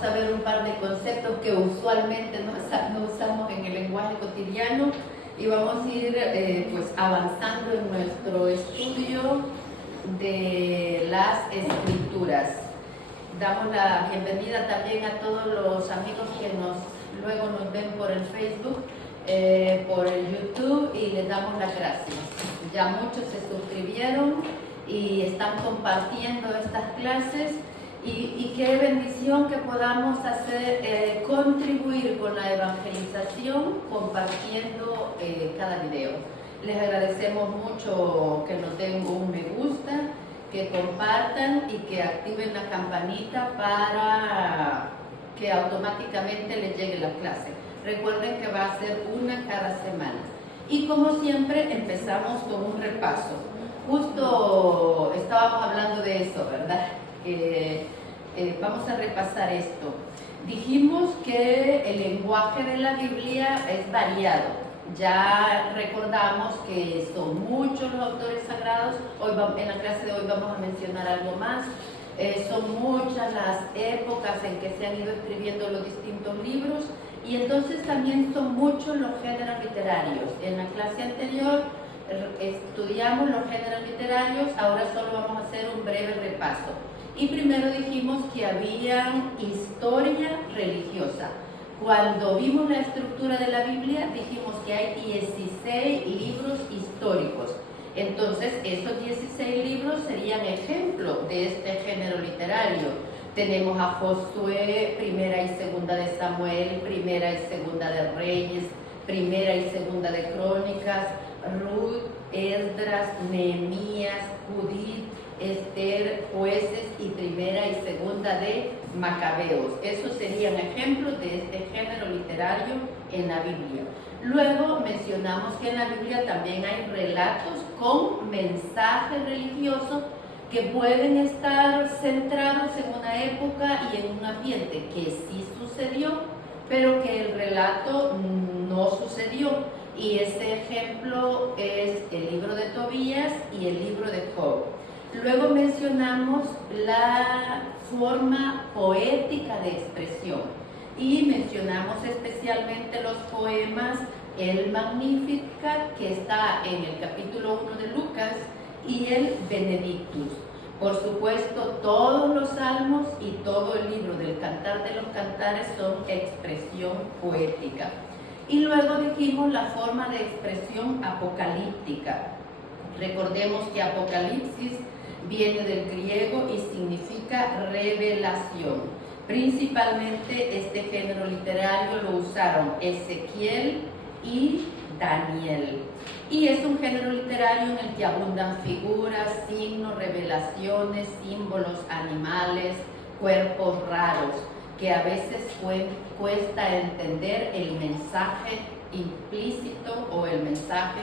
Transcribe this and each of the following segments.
vamos a ver un par de conceptos que usualmente no usamos en el lenguaje cotidiano y vamos a ir pues avanzando en nuestro estudio de las escrituras. Damos la bienvenida también a todos los amigos que luego nos ven por el Facebook, por el YouTube, y les damos las gracias. Ya muchos se suscribieron y están compartiendo estas clases y qué bendición que podamos hacer, contribuir con la evangelización compartiendo cada video. Les agradecemos mucho que nos den un me gusta, que compartan y que activen la campanita para que automáticamente les llegue la clase. Recuerden que va a ser una cada semana. Y como siempre empezamos con un repaso. Justo estábamos hablando de eso, ¿verdad? Vamos a repasar esto. Dijimos que el lenguaje de la Biblia es variado. Ya recordamos que son muchos los autores sagrados. En la clase de hoy vamos a mencionar algo más. Son muchas las épocas en que se han ido escribiendo los distintos libros, y entonces también son muchos los géneros literarios. En la clase anterior estudiamos los géneros literarios, ahora solo vamos a hacer un breve repaso. Y primero dijimos que había historia religiosa. Cuando vimos la estructura de la Biblia, dijimos que hay 16 libros históricos. Entonces, esos 16 libros serían ejemplo de este género literario. Tenemos a Josué, primera y segunda de Samuel, primera y segunda de Reyes, primera y segunda de Crónicas, Ruth, Esdras, Nehemías, Judith, Esther, Jueces y primera y segunda de Macabeos. Esos serían ejemplos de este género literario en la Biblia. Luego mencionamos que en la Biblia también hay relatos con mensaje religioso que pueden estar centrados en una época y en un ambiente que sí sucedió, pero que el relato no sucedió. Y ese ejemplo es el libro de Tobías y el libro de Job. Luego mencionamos la forma poética de expresión y mencionamos especialmente los poemas El Magnificat, que está en el capítulo 1 de Lucas, y el Benedictus. Por supuesto, todos los salmos y todo el libro del Cantar de los Cantares son expresión poética. Y luego dijimos la forma de expresión apocalíptica. Recordemos que Apocalipsis viene del griego y significa revelación. Principalmente este género literario lo usaron Ezequiel y Daniel. Y es un género literario en el que abundan figuras, signos, revelaciones, símbolos, animales, cuerpos raros, que a veces cuesta entender el mensaje implícito o el mensaje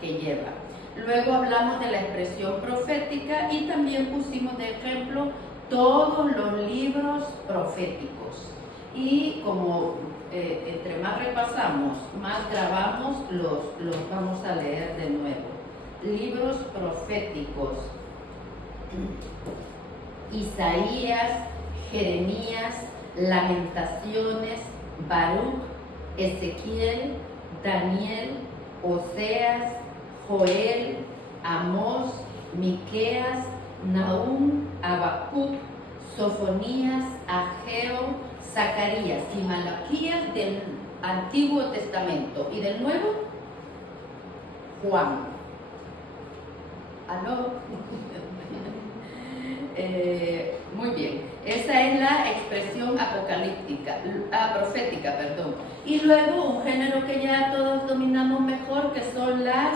que lleva. Luego hablamos de la expresión profética y también pusimos de ejemplo todos los libros proféticos. Y como entre más repasamos, más grabamos, los vamos a leer de nuevo. Libros proféticos: Isaías, Jeremías, Lamentaciones, Baruch, Ezequiel, Daniel, Oseas, Joel, Amós, Miqueas, Nahum, Habacuc, Sofonías, Ageo, Zacarías y Malaquías del Antiguo Testamento. ¿Y del Nuevo? Juan. ¿Aló? Muy bien, esa es la expresión profética. Y luego un género que ya todos dominamos mejor, que son las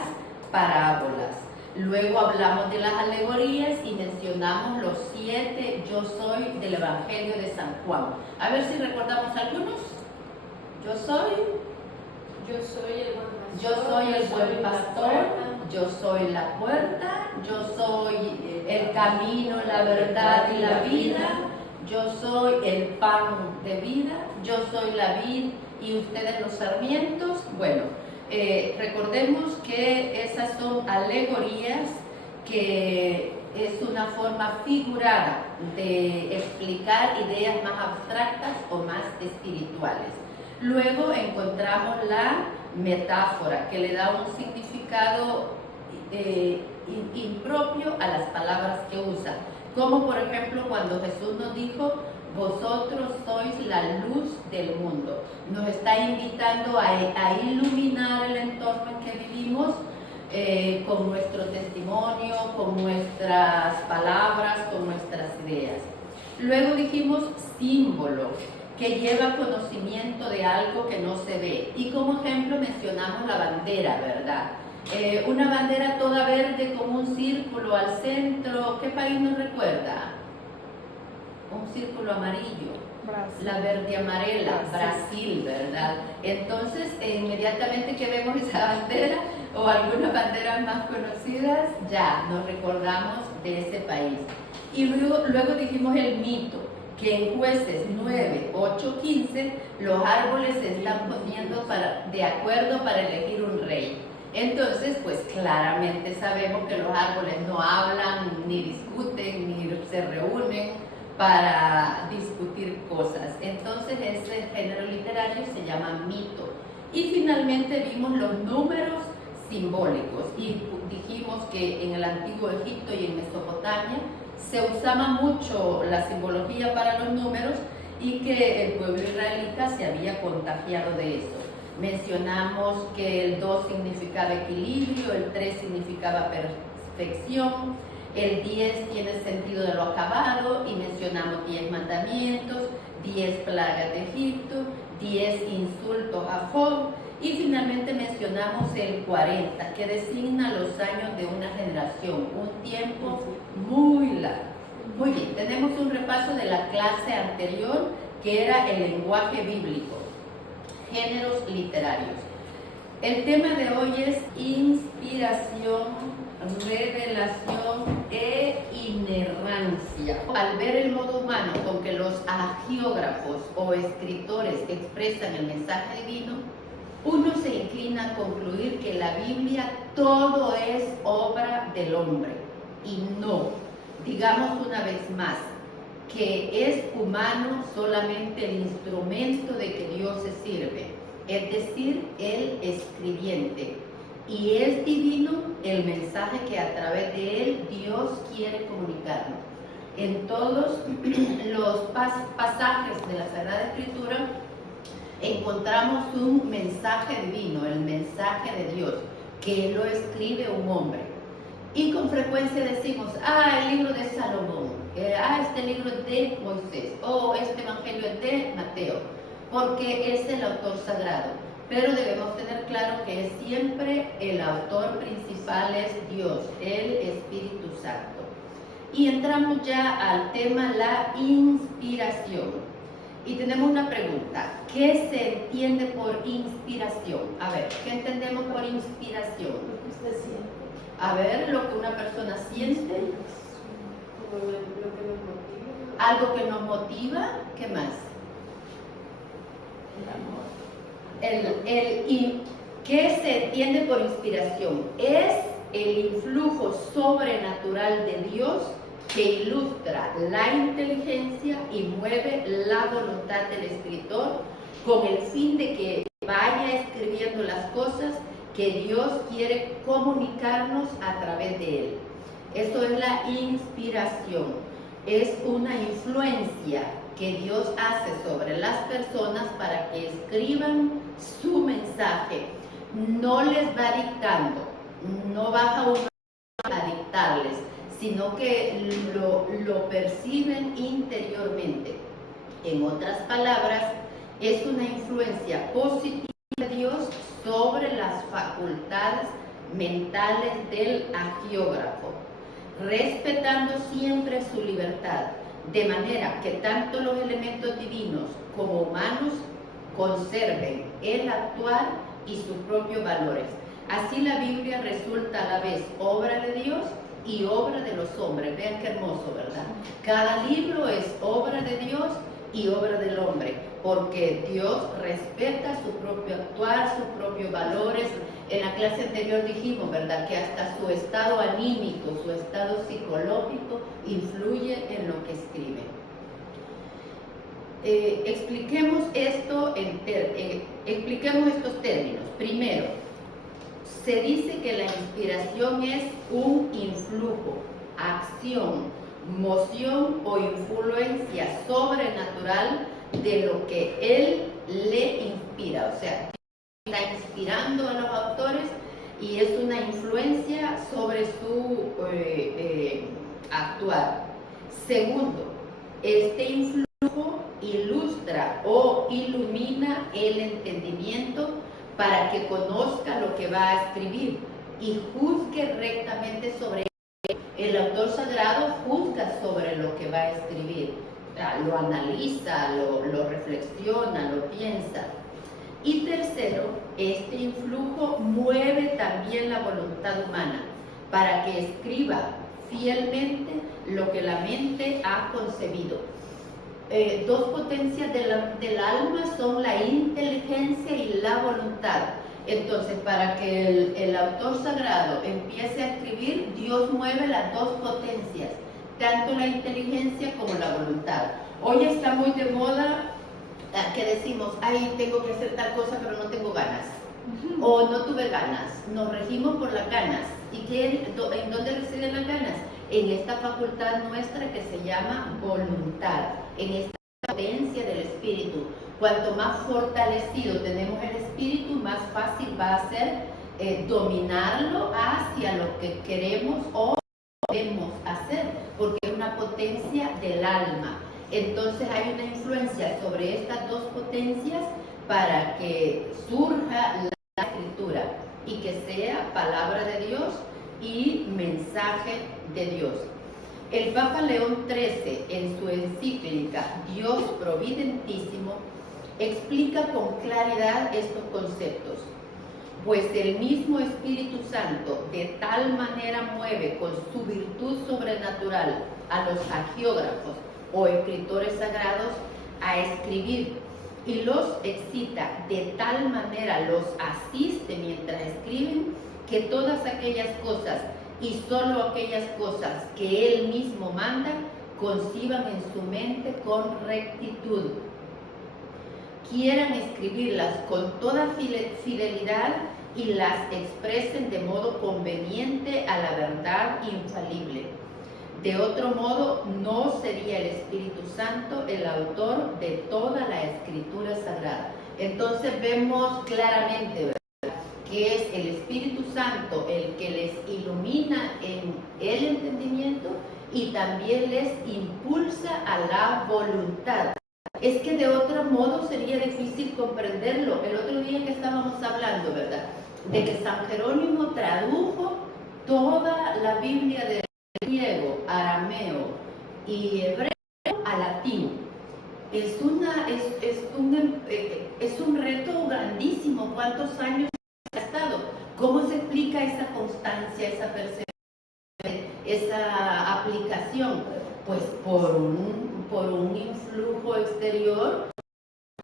parábolas. Luego hablamos de las alegorías y mencionamos los 7 yo soy del Evangelio de San Juan. A ver si recordamos algunos. Yo soy el buen pastor, yo soy la puerta, yo soy el camino, la verdad y la vida, yo soy el pan de vida, yo soy la vid y ustedes los sarmientos. Bueno, recordemos que esas son alegorías, que es una forma figurada de explicar ideas más abstractas o más espirituales. Luego encontramos la metáfora, que le da un significado impropio a las palabras que usa, como por ejemplo cuando Jesús nos dijo: vosotros sois la luz del mundo. Nos está invitando a iluminar el entorno en que vivimos con nuestro testimonio, con nuestras palabras, con nuestras ideas. Luego dijimos símbolo, que lleva conocimiento de algo que no se ve. Y como ejemplo mencionamos la bandera, ¿verdad? Una bandera toda verde con un círculo al centro. ¿Qué país nos recuerda? Un círculo amarillo. Brasil. La verde amarela, Brasil, ¿verdad? Entonces, inmediatamente que vemos esa bandera o algunas banderas más conocidas, ya nos recordamos de ese país. Y luego dijimos el mito, que en Jueces 9, 8, 15, los árboles se están poniendo de acuerdo para elegir un rey. Entonces, pues claramente sabemos que los árboles no hablan, ni discuten, ni se reúnen para discutir cosas. Entonces, ese género literario se llama mito. Y finalmente vimos los números simbólicos y dijimos que en el antiguo Egipto y en Mesopotamia se usaba mucho la simbología para los números y que el pueblo israelita se había contagiado de eso. Mencionamos que el 2 significaba equilibrio, el 3 significaba perfección, el 10 tiene sentido de lo acabado y mencionamos 10 mandamientos, 10 plagas de Egipto, 10 insultos a Job y finalmente mencionamos el 40, que designa los años de una generación, un tiempo muy largo. Muy bien, tenemos un repaso de la clase anterior que era el lenguaje bíblico, géneros literarios. El tema de hoy es inspiración, revelación e inerrancia. Al ver el modo humano con que los agiógrafos o escritores expresan el mensaje divino, uno se inclina a concluir que la Biblia todo es obra del hombre y no, digamos una vez más, que es humano solamente el instrumento de que Dios se sirve, es decir, el escribiente, y es divino el mensaje que a través de él Dios quiere comunicarnos. En todos los pasajes de la Sagrada Escritura encontramos un mensaje divino, el mensaje de Dios, que lo escribe un hombre. Y con frecuencia decimos, el libro de Salomón, este libro es de Moisés, o este evangelio es de Mateo, porque es el autor sagrado. Pero debemos tener claro que siempre el autor principal es Dios, el Espíritu Santo. Y entramos ya al tema la inspiración. Y tenemos una pregunta, ¿qué se entiende por inspiración? A ver, ¿qué entendemos por inspiración? Lo que usted siente. A ver, lo que una persona siente. Como lo que nos motiva. Algo que nos motiva, ¿qué más? El amor. ¿Qué se entiende por inspiración? Es el influjo sobrenatural de Dios que ilustra la inteligencia y mueve la voluntad del escritor con el fin de que vaya escribiendo las cosas que Dios quiere comunicarnos a través de él. Eso es la inspiración. Es una influencia que Dios hace sobre las personas para que escriban su mensaje. No les va dictando, no baja uno a dictarles, sino que lo perciben interiormente. En otras palabras, es una influencia positiva de Dios sobre las facultades mentales del agiógrafo, respetando siempre su libertad, de manera que tanto los elementos divinos como humanos conserven el actuar y sus propios valores. Así la Biblia resulta a la vez obra de Dios y obra de los hombres. Vean qué hermoso, ¿verdad? Cada libro es obra de Dios y obra del hombre, porque Dios respeta su propio actuar, sus propios valores. En la clase anterior dijimos, ¿verdad?, que hasta su estado anímico, su estado psicológico influye en lo que escribe. Expliquemos estos términos. Primero, se dice que la inspiración es un influjo, acción, moción o influencia sobrenatural de lo que él le inspira. O sea, está inspirando a los autores y es una influencia sobre su actuar. Segundo, este influjo ilustra o ilumina el entendimiento para que conozca lo que va a escribir y juzgue rectamente sobre él. El autor sagrado juzga sobre lo que va a escribir, o sea, lo analiza, lo reflexiona, lo piensa. Y tercero, este influjo mueve también la voluntad humana para que escriba fielmente lo que la mente ha concebido. Dos potencias del alma son la inteligencia y la voluntad. Entonces, para que el autor sagrado empiece a escribir, Dios mueve las dos potencias, tanto la inteligencia como la voluntad. Hoy está muy de moda que decimos, ay, tengo que hacer tal cosa, pero no tengo ganas. O no tuve ganas. Nos regimos por las ganas. ¿Y en dónde residen las ganas? En esta facultad nuestra que se llama voluntad, en esta potencia del espíritu. Cuanto más fortalecido tenemos el espíritu, más fácil va a ser dominarlo hacia lo que queremos o podemos hacer, porque es una potencia del alma. Entonces hay una influencia sobre estas dos potencias para que surja la escritura y que sea palabra de Dios y mensaje de Dios. El Papa León XIII, en su encíclica Dios Providentísimo, explica con claridad estos conceptos. Pues el mismo Espíritu Santo de tal manera mueve con su virtud sobrenatural a los agiógrafos o escritores sagrados a escribir y los excita de tal manera, los asiste mientras escriben, que todas aquellas cosas y solo aquellas cosas que él mismo manda conciban en su mente con rectitud, quieran escribirlas con toda fidelidad y las expresen de modo conveniente a la verdad infalible. De otro modo, no sería el Espíritu Santo el autor de toda la Escritura Sagrada. Entonces vemos claramente, ¿verdad?, que es el Espíritu Santo el que les ilumina en el entendimiento y también les impulsa a la voluntad. Es que de otro modo sería difícil comprenderlo. El otro día que estábamos hablando, ¿verdad?, de que San Jerónimo tradujo toda la Biblia de griego, arameo y hebreo a latín. Es un reto grandísimo. ¿Cuántos años ha estado? ¿Cómo se explica esa constancia, esa perseveranza, esa aplicación? Pues por un influjo exterior,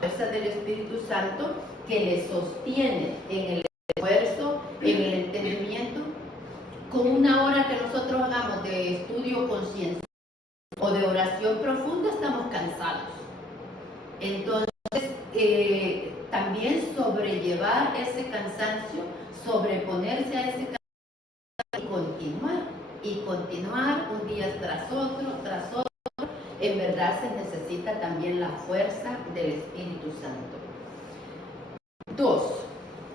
la fuerza del Espíritu Santo que le sostiene en el esfuerzo, en el entendimiento. Con una hora que nosotros hagamos de estudio consciente o de oración profunda, estamos cansados. Entonces, también sobrellevar ese cansancio, sobreponerse a ese cansancio y continuar un día tras otro, en verdad se necesita también la fuerza del Espíritu Santo.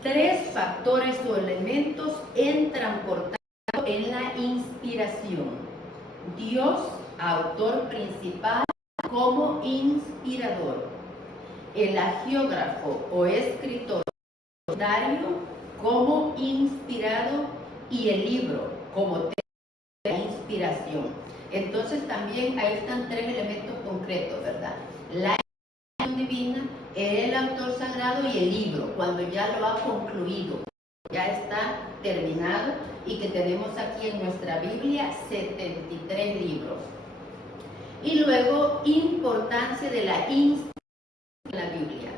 3 factores o elementos entran por tanto en la inspiración. Dios, autor principal, como inspirador. El agiógrafo o escritor secundario como inspirado y el libro como texto de inspiración. Entonces también ahí están 3 elementos concretos, ¿verdad? La inspiración divina, el autor sagrado y el libro, cuando ya lo ha concluido, ya está terminado, y que tenemos aquí en nuestra Biblia 73 libros. Y luego, importancia de la inspiración en la Biblia.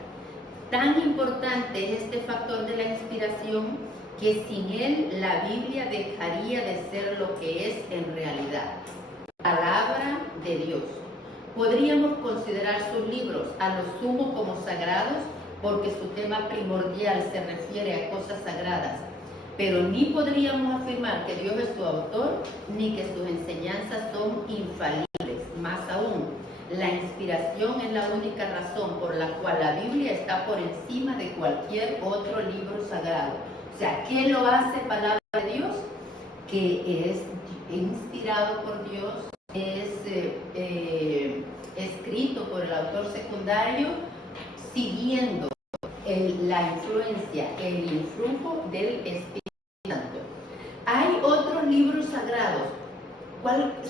Tan importante es este factor de la inspiración que sin él la Biblia dejaría de ser lo que es en realidad, palabra de Dios. Podríamos considerar sus libros a lo sumo como sagrados porque su tema primordial se refiere a cosas sagradas, pero ni podríamos afirmar que Dios es su autor ni que sus enseñanzas son infalibles. Más aún, la inspiración es la única razón por la cual la Biblia está por encima de cualquier otro libro sagrado. O sea, ¿qué lo hace palabra de Dios? Que es inspirado por Dios, es escrito por el autor secundario, siguiendo la influencia, el influjo del Espíritu Santo. Hay otros libros sagrados.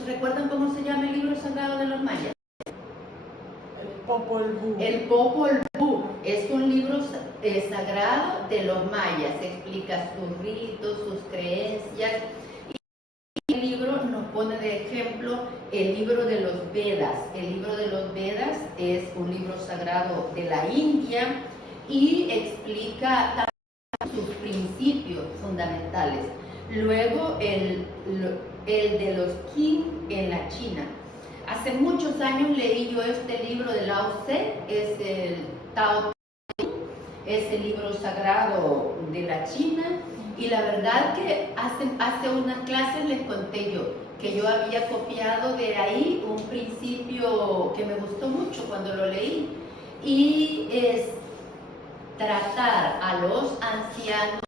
¿Recuerdan cómo se llama el libro sagrado de los mayas? El Popol Vuh. El Popol Vuh es un libro sagrado de los mayas, explica sus ritos, sus creencias. Y el libro nos pone de ejemplo el libro de los Vedas. El libro de los Vedas es un libro sagrado de la India y explica sus principios fundamentales. Luego el de los Qin en la China. Hace muchos años leí yo este libro de Lao Tse, es el Tao Te Ching, es el libro sagrado de la China, y la verdad que hace unas clases les conté yo que yo había copiado de ahí un principio que me gustó mucho cuando lo leí, y es tratar a los ancianos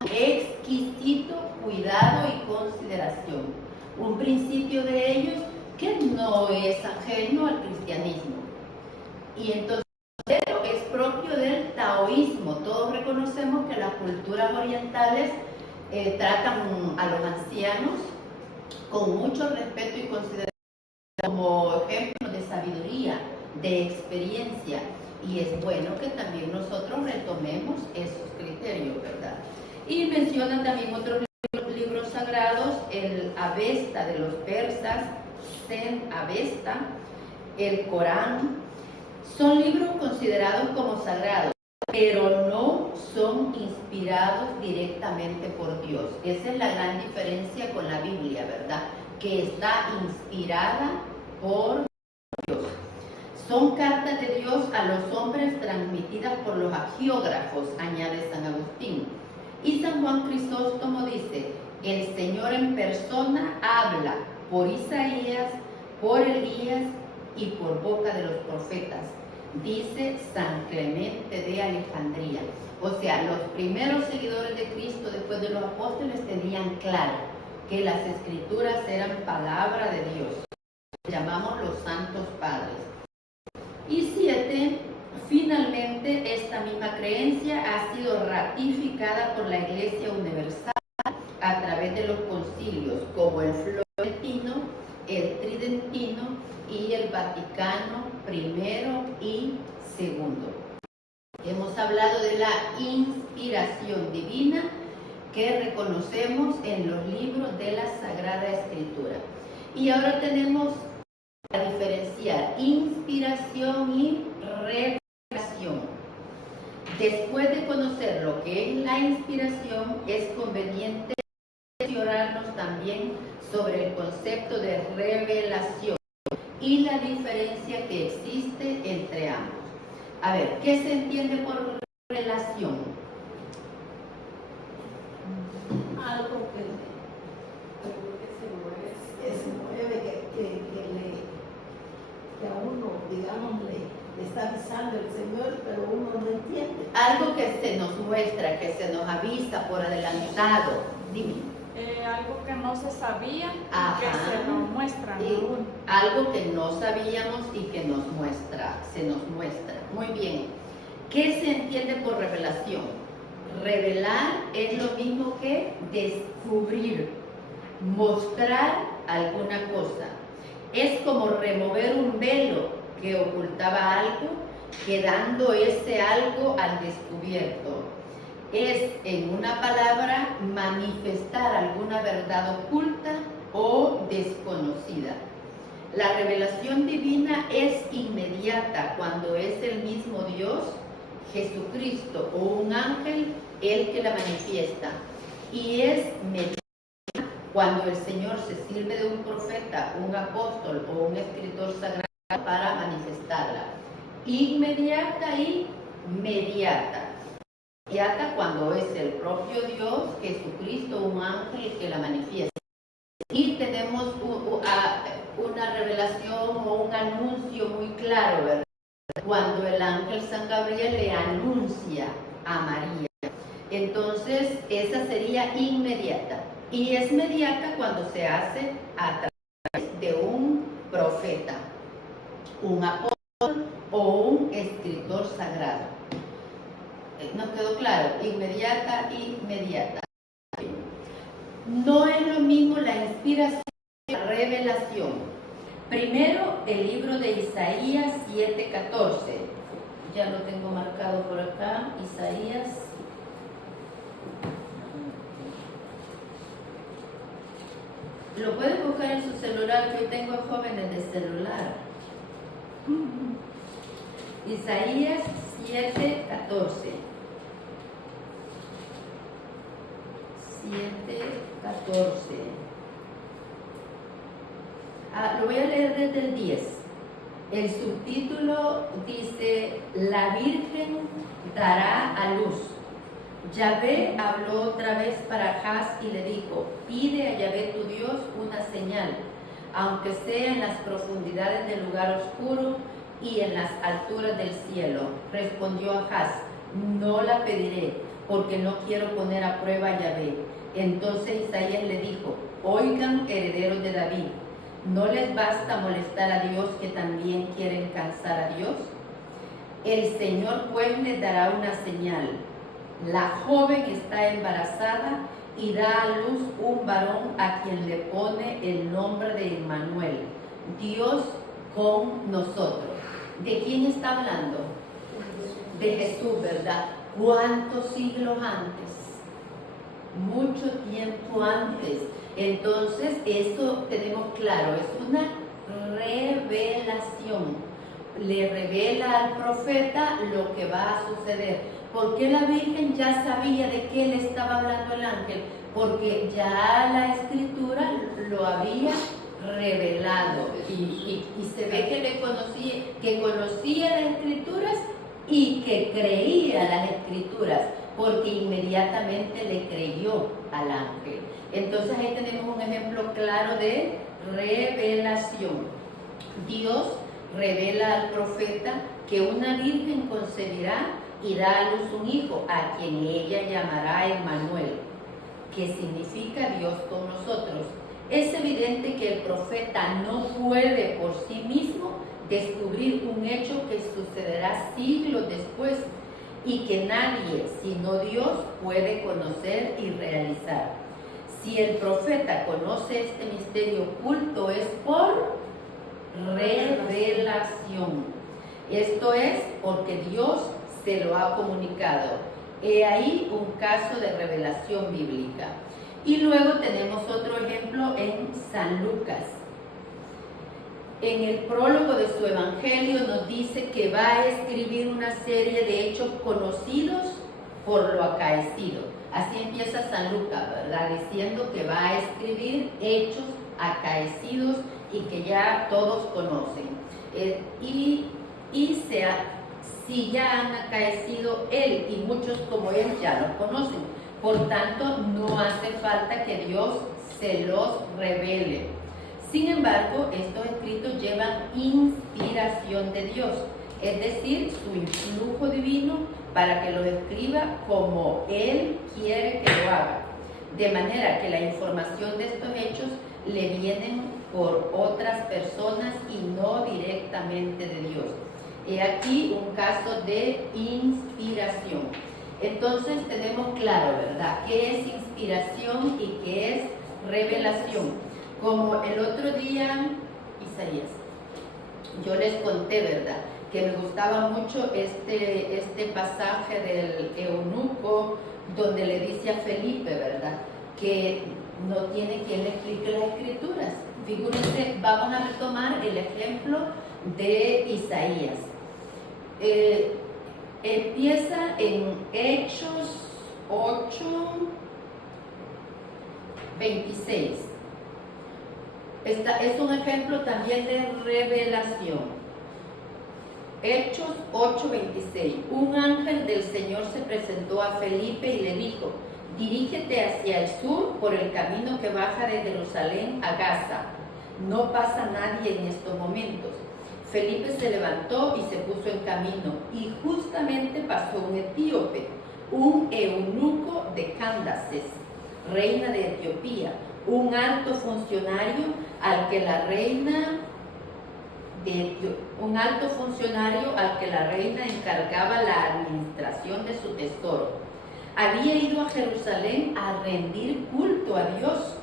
con exquisito cuidado y consideración. Un principio de ellos que no es ajeno al cristianismo. Y entonces es propio del taoísmo. Todos reconocemos que las culturas orientales tratan a los ancianos con mucho respeto y consideración como ejemplos de sabiduría, de experiencia. Y es bueno que también nosotros retomemos esos criterios, ¿verdad? Y mencionan también otros libros sagrados, el Avesta de los persas, Zen Avesta, el Corán. Son libros considerados como sagrados, pero no son inspirados directamente por Dios. Esa es la gran diferencia con la Biblia, ¿verdad? Que está inspirada por Dios. Son cartas de Dios a los hombres transmitidas por los agiógrafos, añade San Agustín. Y San Juan Crisóstomo dice, el Señor en persona habla por Isaías, por Elías y por boca de los profetas, dice San Clemente de Alejandría. O sea, los primeros seguidores de Cristo después de los apóstoles tenían claro que las escrituras eran palabra de Dios. Llamamos los santos padres. Y 7, finalmente esta misma creencia ha sido ratificada por la Iglesia Universal a través de los concilios como el Florentino, el Tridentino y el Vaticano I y II. Hemos hablado de la inspiración divina que reconocemos en los libros de la Sagrada Escritura. Y ahora tenemos a diferenciar inspiración y revelación. Después de conocer lo que es la inspiración, es conveniente mencionarnos también sobre el concepto de revelación y la diferencia que existe entre ambos. A ver, ¿qué se entiende por revelación? Algo que se mueve, que a uno, digamos, le está avisando el Señor, pero uno no entiende. Algo que se nos muestra, que se nos avisa por adelantado. Dime. Algo que no se sabía y Ajá. que se nos muestra. Algo que no sabíamos y que nos muestra, se nos muestra. Muy bien. ¿Qué se entiende por revelación? Revelar es lo mismo que descubrir, mostrar alguna cosa. Es como remover un velo que ocultaba algo, quedando ese algo al descubierto. Es, en una palabra, manifestar alguna verdad oculta o desconocida. La revelación divina es inmediata cuando es el mismo Dios, Jesucristo o un ángel el que la manifiesta. Y es mediante cuando el Señor se sirve de un profeta, un apóstol o un escritor sagrado para manifestarla. Inmediata y mediata. Mediata cuando es el propio Dios, Jesucristo, un ángel que la manifiesta. Y tenemos una revelación o un anuncio muy claro, ¿verdad? Cuando el ángel San Gabriel le anuncia a María. Entonces, esa sería inmediata. Y es mediata cuando se hace a través de un profeta, un apóstol o un escritor sagrado. ¿Nos quedó claro? Inmediata y mediata. No es lo mismo la inspiración y la revelación. Primero, el libro de Isaías 7:14. Ya lo tengo marcado por acá. Isaías. Lo pueden buscar en su celular, que yo tengo jóvenes de celular. Isaías 7:14. 7:14. Lo voy a leer desde el 10. El subtítulo dice: La Virgen dará a luz. Yahvé habló otra vez para Ahaz y le dijo: Pide a Yahvé tu Dios una señal, aunque sea en las profundidades del lugar oscuro y en las alturas del cielo. Respondió Ahaz: No la pediré, porque no quiero poner a prueba a Yahvé. Entonces Isaías le dijo: Oigan, herederos de David, ¿no les basta molestar a Dios, que también quieren cansar a Dios? El Señor pues les dará una señal. La joven está embarazada y da a luz un varón a quien le pone el nombre de Emmanuel, Dios con nosotros. ¿De quién está hablando? De Jesús, ¿verdad? ¿Cuántos siglos antes? Mucho tiempo antes. Entonces, eso tenemos claro, es una revelación. Le revela al profeta lo que va a suceder. ¿Por qué la Virgen ya sabía de qué le estaba hablando el ángel? Porque ya la Escritura lo había revelado. Y se ve que conocía las Escrituras y que creía las Escrituras, porque inmediatamente le creyó al ángel. Entonces ahí tenemos un ejemplo claro de revelación. Dios revela al profeta que una virgen concebirá y da a luz un hijo, a quien ella llamará Emmanuel, que significa Dios con nosotros. Es evidente que el profeta no puede por sí mismo descubrir un hecho que sucederá siglos después y que nadie, sino Dios, puede conocer y realizar. Si el profeta conoce este misterio oculto, es por revelación. Esto es porque Dios se lo ha comunicado. He ahí un caso de revelación bíblica. Y luego tenemos otro ejemplo en San Lucas. En el prólogo de su evangelio nos dice que va a escribir una serie de hechos conocidos por lo acaecido. Así empieza San Lucas, ¿verdad? Diciendo que va a escribir hechos acaecidos y que ya todos conocen. Si ya han acaecido él y muchos como él ya los conocen. Por tanto, no hace falta que Dios se los revele. Sin embargo, estos escritos llevan inspiración de Dios, es decir, su influjo divino para que los escriba como Él quiere que lo haga. De manera que la información de estos hechos le vienen por otras personas y no directamente de Dios. He aquí un caso de inspiración. Entonces tenemos claro, ¿verdad?, qué es inspiración y qué es revelación. Como el otro día, Isaías, yo les conté, ¿verdad?, que me gustaba mucho este pasaje del eunuco donde le dice a Felipe, ¿verdad?, que no tiene quien le explique las escrituras. Figúrense, vamos a retomar el ejemplo de Isaías. Empieza en Hechos 8:26. Esta es un ejemplo también de revelación. Hechos 8:26. Un ángel del Señor se presentó a Felipe y le dijo: dirígete hacia el sur por el camino que baja de Jerusalén a Gaza. No pasa nadie en estos momentos. Felipe se levantó y se puso en camino, y justamente pasó un etíope, un eunuco de Candace, reina de Etiopía, un alto funcionario al que la reina encargaba la administración de su tesoro. Había ido a Jerusalén a rendir culto a Dios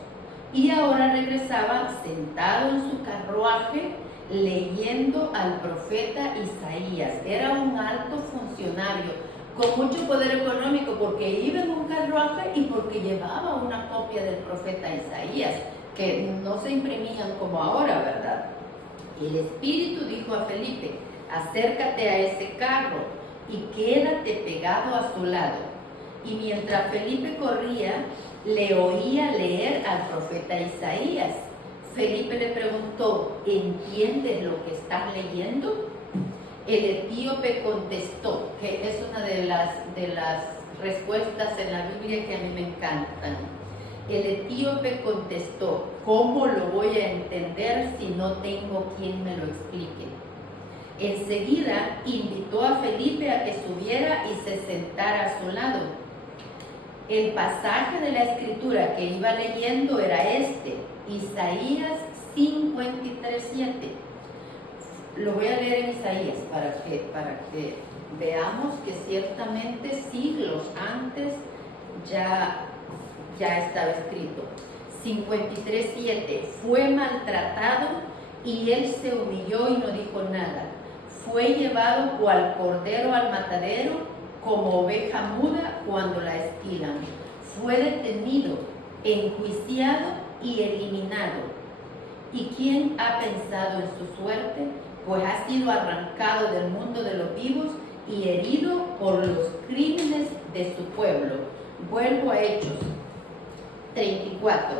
y ahora regresaba sentado en su carruaje leyendo al profeta Isaías. Era un alto funcionario con mucho poder económico porque iba en un carruaje y porque llevaba una copia del profeta Isaías, que no se imprimían como ahora, ¿verdad? El Espíritu dijo a Felipe: acércate a ese carro y quédate pegado a su lado. Y mientras Felipe corría, le oía leer al profeta Isaías. Felipe le preguntó: ¿entiendes lo que estás leyendo? El etíope contestó, que es una de las respuestas en la Biblia que a mí me encantan. El etíope contestó: ¿cómo lo voy a entender si no tengo quien me lo explique? Enseguida invitó a Felipe a que subiera y se sentara a su lado. El pasaje de la escritura que iba leyendo era este, Isaías 53:7. Lo voy a leer en Isaías para que veamos que ciertamente siglos antes ya estaba escrito. 53:7. Fue maltratado y él se humilló y no dijo nada. Fue llevado cual cordero al matadero, como oveja muda cuando la esquilan. Fue detenido, enjuiciado y eliminado. ¿Y quién ha pensado en su suerte? Pues ha sido arrancado del mundo de los vivos y herido por los crímenes de su pueblo. Vuelvo a Hechos 34.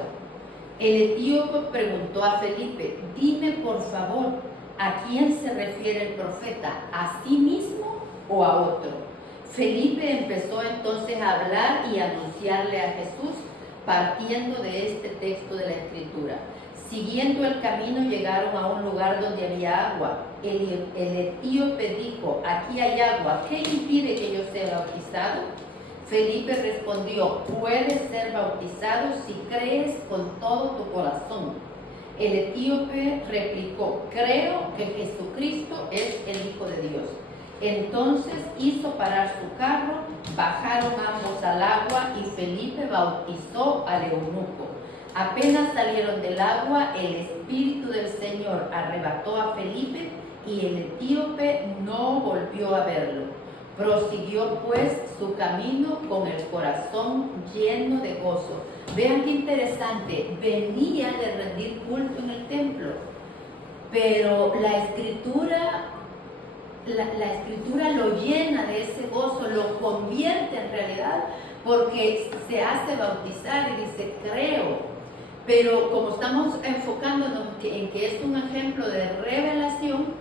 El etíope preguntó a Felipe: dime por favor, ¿a quién se refiere el profeta? ¿A sí mismo o a otro? Felipe empezó entonces a hablar y a anunciarle a Jesús partiendo de este texto de la Escritura. Siguiendo el camino llegaron a un lugar donde había agua. El etíope dijo: aquí hay agua, ¿qué impide que yo sea bautizado? Felipe respondió: puedes ser bautizado si crees con todo tu corazón. El etíope replicó: creo que Jesucristo es el Hijo de Dios. Entonces hizo parar su carro, bajaron ambos al agua y Felipe bautizó al eunuco. Apenas salieron del agua, el Espíritu del Señor arrebató a Felipe y el etíope no volvió a verlo. Prosiguió pues su camino con el corazón lleno de gozo. Vean qué interesante, venía de rendir culto en el templo, pero la escritura lo llena de ese gozo, lo convierte en realidad, porque se hace bautizar y dice: creo. Pero como estamos enfocándonos en que es un ejemplo de revelación,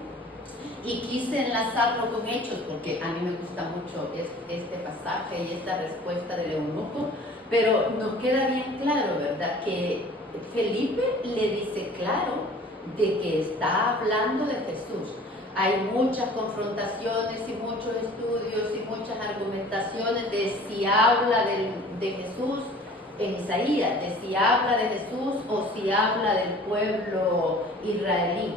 y quise enlazarlo con Hechos, porque a mí me gusta mucho este pasaje y esta respuesta del eunuco, pero nos queda bien claro, ¿verdad?, que Felipe le dice claro de que está hablando de Jesús. Hay muchas confrontaciones y muchos estudios y muchas argumentaciones de si habla de Jesús en Isaías, de si habla de Jesús o si habla del pueblo israelí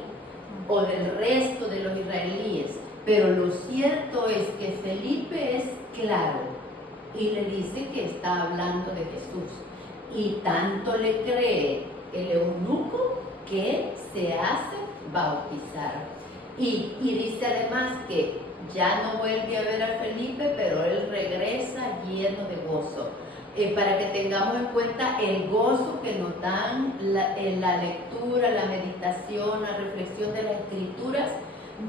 o del resto de los israelíes. Pero lo cierto es que Felipe es claro y le dice que está hablando de Jesús. Y tanto le cree el eunuco que se hace bautizar. Y dice además que ya no vuelve a ver a Felipe, pero él regresa lleno de gozo. Para que tengamos en cuenta el gozo que nos dan la lectura, la meditación, la reflexión de las Escrituras,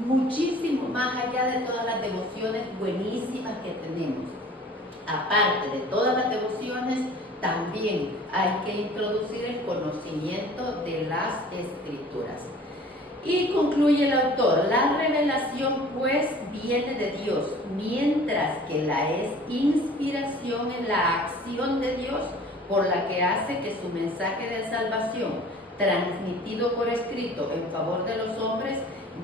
muchísimo más allá de todas las devociones buenísimas que tenemos. aparte de todas las devociones, también hay que introducir el conocimiento de las Escrituras. Y concluye el autor, la revelación pues viene de Dios, mientras que la es inspiración en la acción de Dios, por la que hace que su mensaje de salvación, transmitido por escrito en favor de los hombres,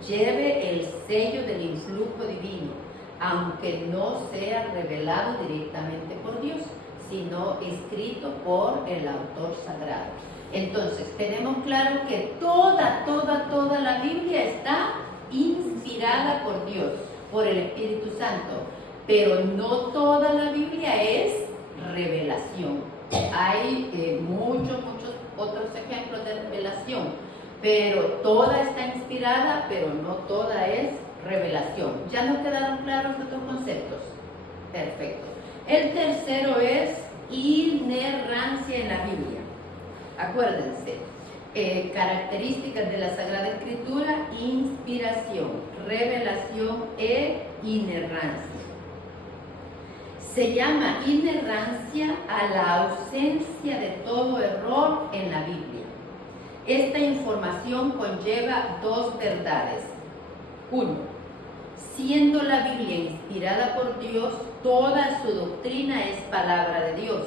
lleve el sello del influjo divino, aunque no sea revelado directamente por Dios, sino escrito por el autor sagrado. Entonces, tenemos claro que toda la Biblia está inspirada por Dios, por el Espíritu Santo, pero no toda la Biblia es revelación. Hay muchos otros ejemplos de revelación, pero toda está inspirada, pero no toda es revelación. ¿Ya nos quedaron claros estos conceptos? Perfecto. El tercero es inerrancia en la Biblia. Acuérdense, características de la Sagrada Escritura: inspiración, revelación e inerrancia. Se llama inerrancia a la ausencia de todo error en la Biblia. Esta información conlleva dos verdades. Uno, siendo la Biblia inspirada por Dios, toda su doctrina es palabra de Dios,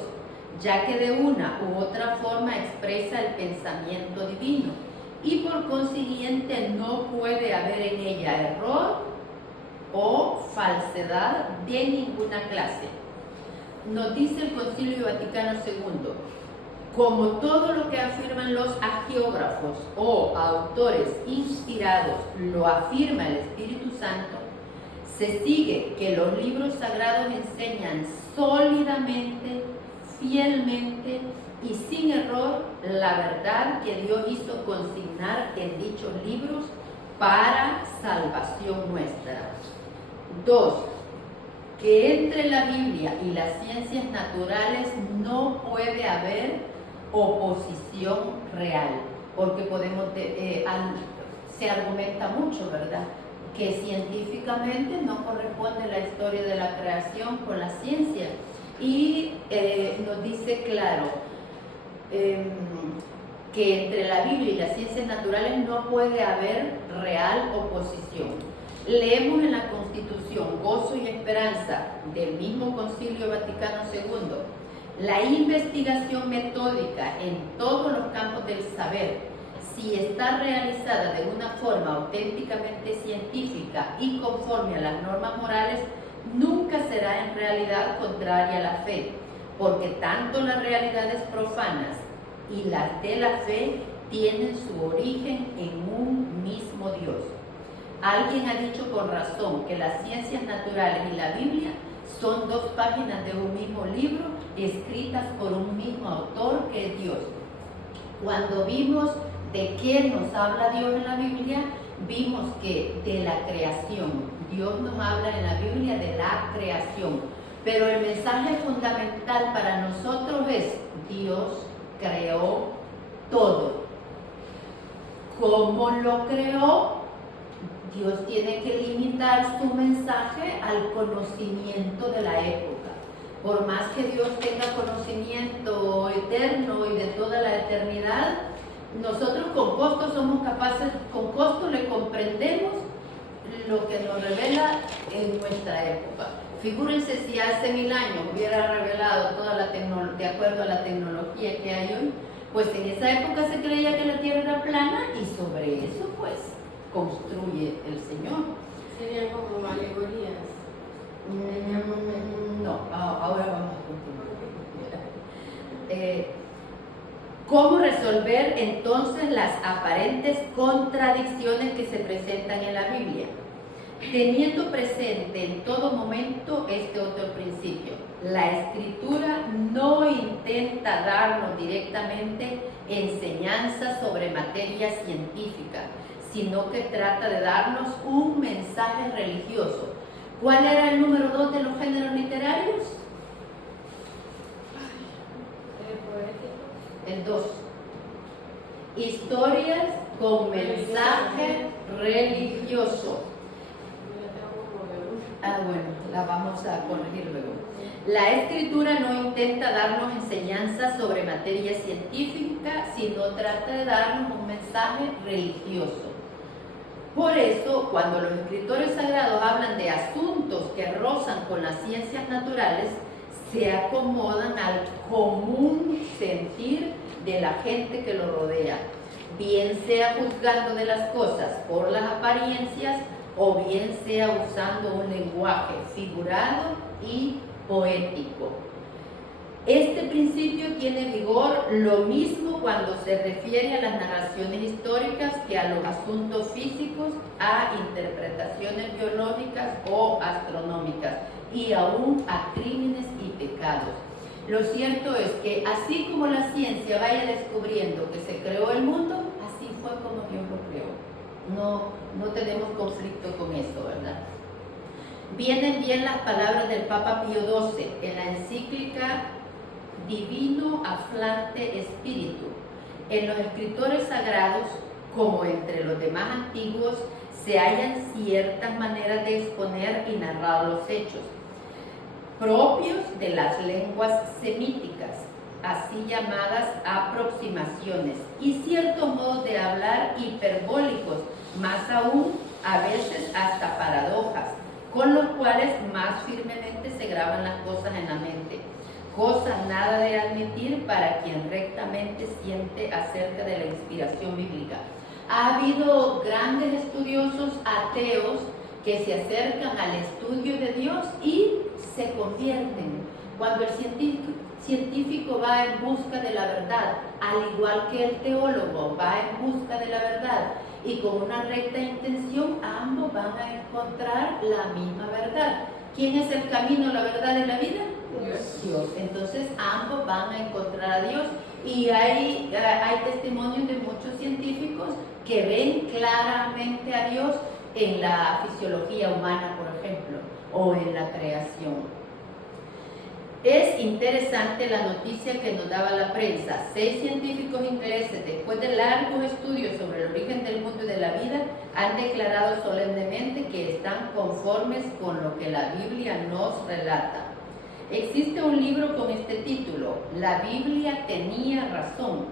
ya que de una u otra forma expresa el pensamiento divino y por consiguiente no puede haber en ella error o falsedad de ninguna clase. Nos dice el Concilio Vaticano II, como todo lo que afirman los hagiógrafos o autores inspirados lo afirma el Espíritu Santo, se sigue que los libros sagrados enseñan sólidamente, fielmente y sin error la verdad que Dios hizo consignar en dichos libros para salvación nuestra. 2. Que entre la Biblia y las ciencias naturales no puede haber oposición real, porque se argumenta mucho, ¿verdad?, que científicamente no corresponde la historia de la creación con la ciencia, y nos dice claro que entre la Biblia y las ciencias naturales no puede haber real oposición. Leemos en la Constitución Gozo y Esperanza del mismo Concilio Vaticano II, la investigación metódica en todos los campos del saber, si está realizada de una forma auténticamente científica y conforme a las normas morales, nunca será en realidad contraria a la fe, porque tanto las realidades profanas y las de la fe tienen su origen en un mismo Dios. Alguien ha dicho con razón que las ciencias naturales y la Biblia son dos páginas de un mismo libro escritas por un mismo autor que es Dios. Cuando vimos de qué nos habla Dios en la Biblia, vimos que de la creación. Dios nos habla en la Biblia de la creación. Pero el mensaje fundamental para nosotros es: Dios creó todo. ¿Cómo lo creó? Dios tiene que limitar su mensaje al conocimiento de la época. Por más que Dios tenga conocimiento eterno y de toda la eternidad, nosotros con costo somos capaces, con costo le comprendemos lo que nos revela en nuestra época. Figúrense si hace 1000 años hubiera revelado toda la tecnología, de acuerdo a la tecnología que hay hoy, pues en esa época se creía que la Tierra era plana y sobre eso pues construye el Señor. Serían como alegorías. No, ahora vamos a continuar. ¿Cómo resolver entonces las aparentes contradicciones que se presentan en la Biblia? Teniendo presente en todo momento este otro principio: la Escritura no intenta darnos directamente enseñanza sobre materia científica, sino que trata de darnos un mensaje religioso. ¿Cuál era el número 2 de los géneros literarios? El 2. Historias con mensaje religioso. Bueno, la vamos a corregir luego. La escritura no intenta darnos enseñanzas sobre materia científica, sino trata de darnos un mensaje religioso. Por eso, cuando los escritores sagrados hablan de asuntos que rozan con las ciencias naturales, se acomodan al común sentir de la gente que lo rodea, bien sea juzgando de las cosas por las apariencias o bien sea usando un lenguaje figurado y poético. Este principio tiene vigor lo mismo cuando se refiere a las narraciones históricas que a los asuntos físicos, a interpretaciones biológicas o astronómicas y aún a crímenes y pecados. Lo cierto es que así como la ciencia vaya descubriendo que se creó el mundo, así fue como Dios lo creó. No tenemos conflicto con eso, ¿verdad? Vienen bien las palabras del Papa Pío XII en la encíclica Divino Aflante Spiritu. En los escritores sagrados, como entre los demás antiguos, se hallan ciertas maneras de exponer y narrar los hechos, propios de las lenguas semíticas, así llamadas aproximaciones, y ciertos modos de hablar hiperbólicos, más aún a veces hasta paradojas, con los cuales más firmemente se graban las cosas en la mente, cosa nada de admitir para quien rectamente siente acerca de la inspiración bíblica. Ha habido grandes estudiosos ateos que se acercan al estudio de Dios y se convierten. Cuando el científico va en busca de la verdad, al igual que el teólogo va en busca de la verdad, y con una recta intención, ambos van a encontrar la misma verdad. ¿Quién es el camino, la verdad y la vida? Dios. Entonces ambos van a encontrar a Dios, y hay testimonios de muchos científicos que ven claramente a Dios en la fisiología humana, por ejemplo, o en la creación. Es interesante la noticia que nos daba la prensa. 6 científicos ingleses, después de largos estudios sobre el origen del mundo y de la vida, han declarado solemnemente que están conformes con lo que la Biblia nos relata. Existe un libro con este título, La Biblia tenía razón,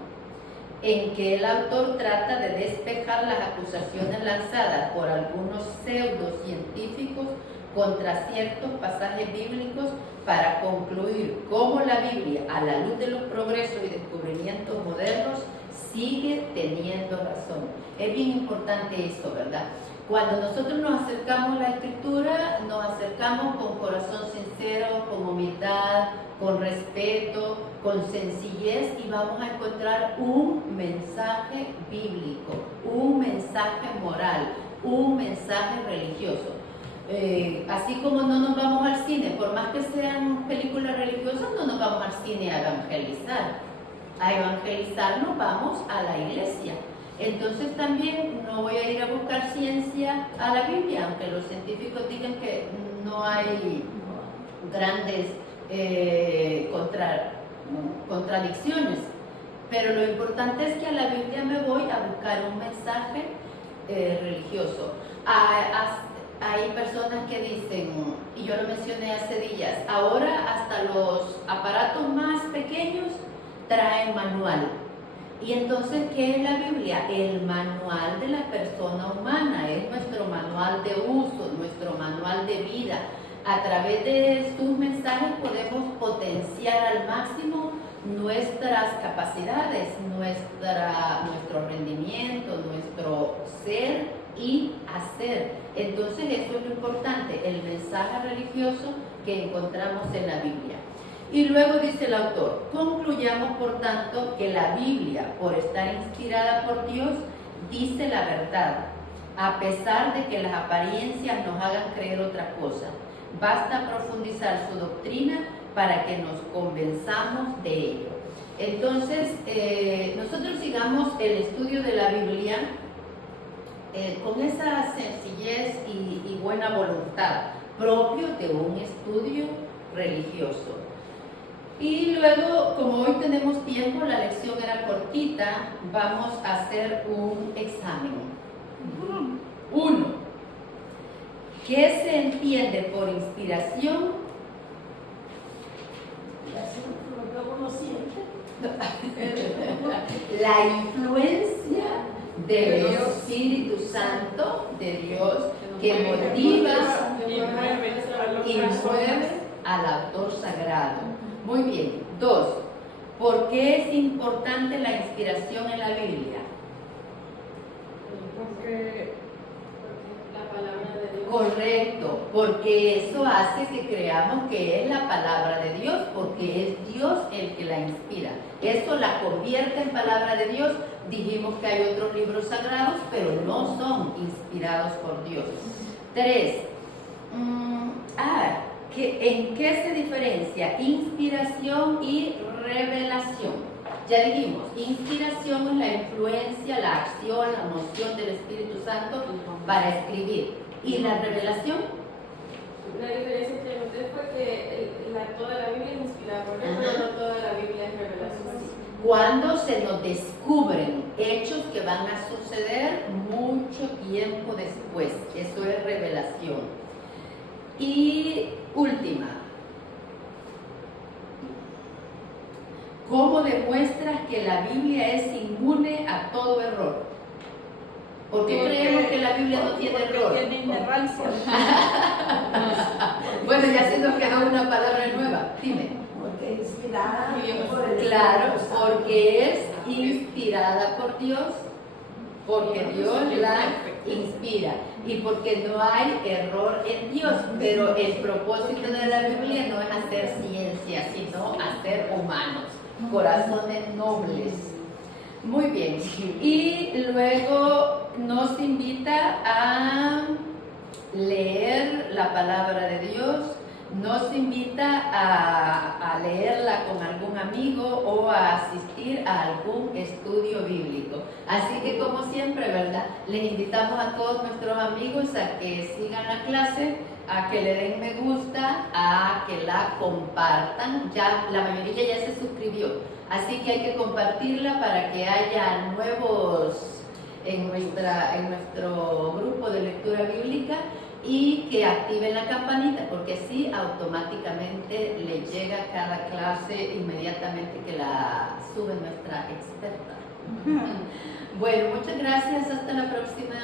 en que el autor trata de despejar las acusaciones lanzadas por algunos pseudocientíficos contra ciertos pasajes bíblicos para concluir cómo la Biblia, a la luz de los progresos y descubrimientos modernos, sigue teniendo razón. Es bien importante eso, ¿verdad? Cuando nosotros nos acercamos a la Escritura, nos acercamos con corazón sincero, con humildad, con respeto, con sencillez, y vamos a encontrar un mensaje bíblico, un mensaje moral, un mensaje religioso. Así como no nos vamos al cine, por más que sean películas religiosas, no nos vamos al cine a evangelizar. A evangelizar nos vamos a la iglesia. Entonces también no voy a ir a buscar ciencia a la Biblia, aunque los científicos digan que no hay grandes contradicciones. Pero lo importante es que a la Biblia me voy a buscar un mensaje religioso. Hay personas que dicen, y yo lo mencioné hace días, ahora hasta los aparatos más pequeños traen manual. Y entonces, ¿qué es la Biblia? El manual de la persona humana, es nuestro manual de uso, nuestro manual de vida. A través de sus mensajes podemos potenciar al máximo nuestras capacidades, nuestro rendimiento, nuestro ser y hacer. Entonces eso es lo importante, el mensaje religioso que encontramos en la Biblia. Y luego dice el autor, concluyamos por tanto que la Biblia, por estar inspirada por Dios, dice la verdad, a pesar de que las apariencias nos hagan creer otra cosa. Basta profundizar su doctrina para que nos convenzamos de ello. Entonces, nosotros sigamos el estudio de la Biblia con esa sencillez y buena voluntad propio de un estudio religioso. Y luego, como hoy tenemos tiempo, la lección era cortita, vamos a hacer un examen. 1. ¿Qué se entiende por inspiración? Lo que uno siente. La influencia del Espíritu Santo de Dios que motiva y mueve al autor sagrado. Muy bien. 2. ¿Por qué es importante la inspiración en la Biblia? Porque La palabra de Dios. Correcto, porque eso hace que creamos que es la palabra de Dios, porque es Dios el que la inspira. Eso la convierte en palabra de Dios. Dijimos que hay otros libros sagrados, pero no son inspirados por Dios. 3. ¿En qué se diferencia inspiración y revelación? Ya dijimos, inspiración es la influencia, la acción, la moción del Espíritu Santo para escribir. ¿Y la revelación? La diferencia entre los tres fue que toda la Biblia es inspirada por Dios, Ajá. pero no toda la Biblia es revelación. Cuando se nos descubren hechos que van a suceder mucho tiempo después. Eso es revelación. Y última. ¿Cómo demuestras que la Biblia es inmune a todo error? ¿Por qué creemos que la Biblia no tiene error? tiene inerrancia. Bueno, ya se nos quedó una palabra nueva. Dime. Porque inspirada por el Claro, Espíritu Santo. porque es inspirada por Dios, porque Dios la inspira y porque no hay error en Dios. Pero el propósito de la Biblia no es hacer ciencia, sino hacer humanos, corazones nobles. Muy bien. Y luego nos invita a leer la palabra de Dios, nos invita a leerla con algún amigo o a asistir a algún estudio bíblico. Así que como siempre, ¿verdad? Les invitamos a todos nuestros amigos a que sigan la clase, a que le den me gusta, a que la compartan. Ya la mayoría ya se suscribió, así que hay que compartirla para que haya nuevos en nuestro grupo de lectura bíblica, y que activen la campanita, porque así automáticamente le llega cada clase inmediatamente que la sube nuestra experta. Bueno, muchas gracias, hasta la próxima.